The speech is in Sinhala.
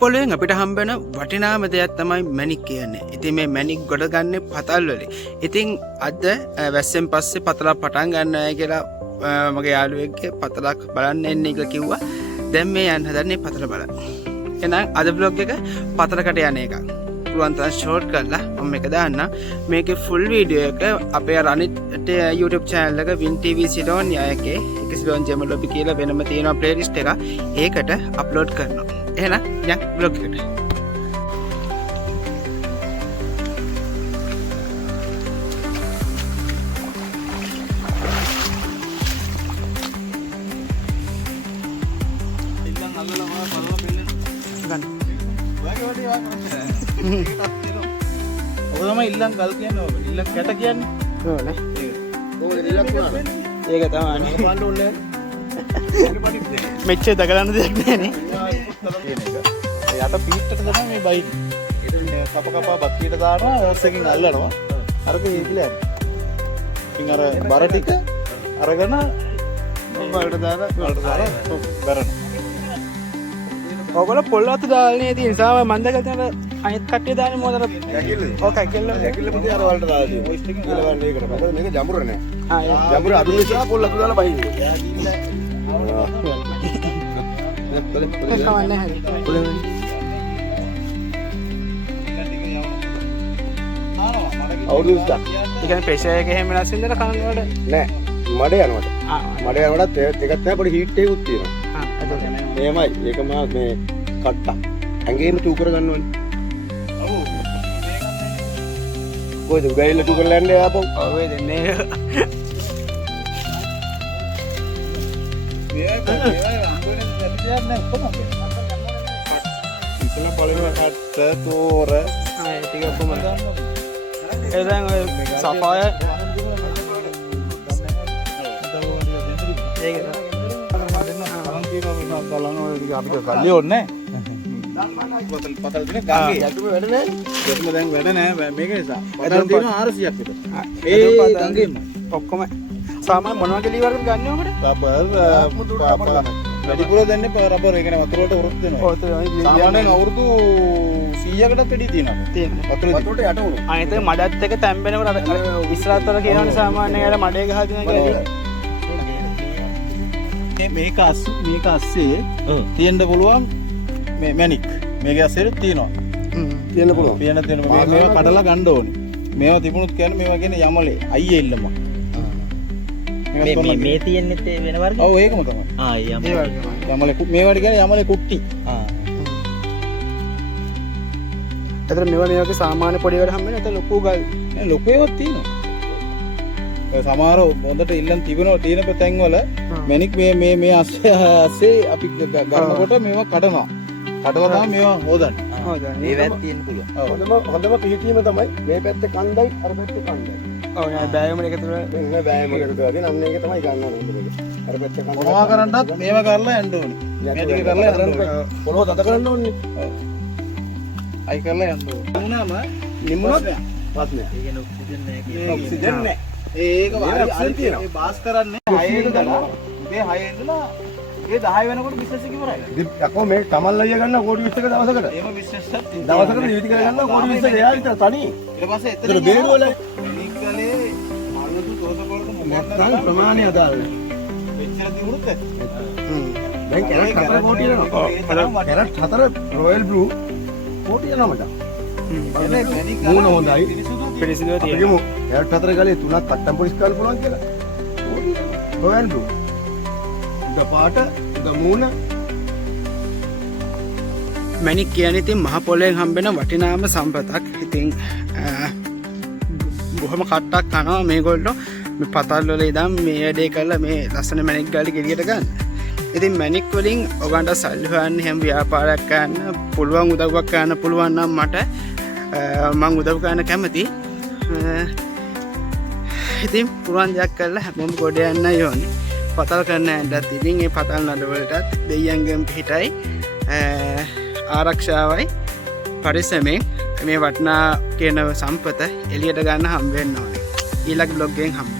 පොළොවෙන් අපිට හම්බෙන වටිනාම දෙයක් තමයි මැණික් කියන්නේ. ඉතින් මේ මැණික් ගොඩ ගන්නේ පතල් වලින්. ඉතින් අද වැස්සෙන් පස්සේ පතලක් පටන් ගන්නයි කියලා මගේ යාළුවෙක්ගේ පතලක් බලන්න එන්න කියලා කිව්වා. දැන් මේ යන්න හදන්නේ පතල බලන්න. එහෙනම් අද vlog එක පතලකට යන එකක්. පුළුවන් තරම් ෂෝට් කරලා මම මේක දාන්න. මේකේ ෆුල් වීඩියෝ එක අපේ රනිත් YouTube channel එක Win TV සිටෝන් යකේ එකසිලෝන් ජෙමලොබි කියලා වෙනම තියෙනවා playlist එක. ඒකට අප්ලෝඩ් කරනවා. එහෙනම් යන් vlog එකට. ඔක තමයි ඉල්ලන් ගල් කියන්නේ ඔක. ඉල්ලන් කැට කියන්නේ. ඕනේ. ඒක ඉල්ලන් කරනවා. ඒක තමයි. බලන්න ඕනේ. මෙච්චර දගලන්න දෙයක් නෑනේ. යට පීට්ටට තමයි මේ බයි. ඊට කප කපා බක්කියට දානවා ඕස් එකකින් අල්ලනවා. අරක ඒකිලා යනවා. ඉතින් අර බර ටික අරගෙන වලට දාලා බරන. ඔයගොල්ලෝ පොල් අත දාන්නේ තියෙන නිසා මම දැකලා අනිත් කට්ටිය දාන්නේ මොකද? යකිල්ල. ඔක ඇකිල්ල. යකිල්ල පුතේ අර වලට දාලා තියෙනවා. ඔය ස්ටික් කියලා ගන්න ඒකට. මොකද මේක ජඹුර නෑ. ආ ජඹුර අඳු නිසා පොල් අත දාලා බහින්නේ. කවන්නේ හරි. අවුරුදු 20ක්. ඒ කියන්නේ ප්‍රෙෂර් එක එහෙම වෙනස් වෙනද කන වල? නෑ. මඩ යනකොට. ආ මඩ යනකොට දෙකක් නැහැ පොඩි හීට් එකකුත් තියෙනවා. ආ එතකොට එහෙමයි. ඒක මා මේ කට්ටා. ඇඟේම තු කර ගන්න ඕනේ. ඔව්. කොයිද ගෑල්ල තු කරලා යන්නේ ආපහු? ඔව් ඒ දෙන්නේ. ඉතල බලන කට්ට තෝර ආ ඒ ටික කොහොම දාන්න? ඒ දැන් ඔය සෆාය ඒක අපිට කල්ලි ඕනේ පතල් දින ගංගේ යතුම වැඩ නැහැ. යතුම දැන් වැඩ නැහැ මේක නිසා. පතල් දින 400ක් විතර. ඒ ගංගේම ඔක්කොම සාමාන්‍ය මොනවා කියලා ඉවරද ගන්න ඕකට? රබර් වැඩිපුර දෙන්නේ රබර්. ඒ කියන්නේ වතුරට උරුත් දෙනවා. සාමාන්‍යයෙන් අවුරුදු 100කට වැඩි තියෙනවා. වතුරට යට උණු. අනිත් එක මඩත් එක තැම්බෙනකොට අර ඉස්සරහට වල කියනවනේ සාමාන්‍යයෙන් අර මඩේ ගහලා දෙනවා කියලා. මේක අස්සේ තියෙන්න පුළුවන් මේ මැණික්. මේක අස්සේ තියෙනවා. තියෙන්න පුළුවන්. මේවා කඩලා ගන්න ඕනේ. මේවා තිබුණොත් කියන්නේ මේවා කියන්නේ යමලේ. අයියේ ඉල්ලම. මේ තියෙන්නේ වෙන වර්ග? ඔව් ඒකම තමයි. ආ ඒ වගේ. යමලේ මේවට කියන්නේ යමලේ කුට්ටි. ආ. ඒතර මේවා මේ වගේ සාමාන්‍ය පොඩි වල හම්බෙන්නේ නැත්නම් ලොකු ගල්. නේ ලොකු ඒවාත් තියෙනවා. සමහර හොඳට ඉල්ලන් තිබෙනවා තියෙන තැන්වල මැණික් මේ අස්සේ අපි ගන්නකොට මේවා කඩනවා. කඩලා තමයි මේවා හොදන්නේ. හොදන්නේ. ඒවත් තියෙන්න පුළුවන්. හොඳම පිහිටීම තමයි මේ පැත්තේ කන්දයි අර පැත්තේ කන්දයි. ඔව් නෑ බෑගම එකතු වෙලා මේ බෑම එකට දාගෙන අන්න ඒක තමයි ගන්න ඕනේ. අර පැත්තේ කන්ද. මොනවා කරන්නත් මේවා කරලා යන්න ඕනේ. මේ ටික කරලා යන්න ඕනේ. පොළොව දත කරන්න ඕනේ. අයි කරලා යන්න ඕනේ. වුණාම නිමුණොත් ප්‍රශ්නයක්. ඒක ඔක්සිජන් නැහැ කියන්නේ. ඔක්සිජන් නැහැ. ඒක හරි තියෙනවා. ඒ බාස් කරන්නේ 6 ඉඳලා මේ 6 ඉඳලා ඒ 10 වෙනකොට බිස්නස් එක ඉවරයි. යකෝ මේ තමල් අයියා ගන්න කෝටි 20ක දවසකට. එහෙම බිස්නස් එකක් දවසකට ජීවිත කරලා ගන්න කෝටි 20ක එයා විතර තනි. ඊට පස්සේ එතන බේරුවල නික්කලේ අනුදු තෝසකොලට මොකක්ද ප්‍රමාණය අදාළ නැහැ. මෙච්චර දිනුනොත් දැන් කැරට් 4 කෝටි යනවා. කැරට් 4 රොයල් බ්ලූ කෝටි යනවා මචං. මූණ හොඳයි. පිළිසිදුව අපි තියෙනවා. ගමු කැරට් 4 ගාලේ 3ක් කට්ටම් පොලිස් කාල පුළුවන් කියලා. කෝටි රොයල් බ්ලූ. උඩ පාට උඩ මූණ මැණික් කියන්නේ ඉතින් මහ පොළොවෙන් හම්බෙන වටිනාම සම්පතක්. ඉතින් බොහොම කට්ටක් කනවා මේගොල්ලෝ මේ පතල් වල ඉඳන් මේ වැඩේ කරලා මේ ලස්සන මැණික් ගාලේ ගෙලියට ගන්න. ඉතින් මැණික් වලින් ඔයගන්ට සල්ලි හොයන්න හැම ව්‍යාපාරයක් කරන්න පුළුවන් උදව්වක් කරන්න පුළුවන් නම් මට මම උදව් කරන්න කැමතියි. ඉතින් පුරාන් දෙයක් කරලා හැමෝම ගොඩ යන්න ඕනේ. පතල් කරන්න ඇඳත් ඉතින් මේ පතල් නඩවලටත් දෙයියන්ගෙන් පිටයි ආරක්ෂාවයි පරිස්සමෙන් මේ වටිනා කියන සම්පත එළියට ගන්න හම්බ වෙන්න ඕනේ. ඊළඟ බ්ලොග් එකෙන් හම්බ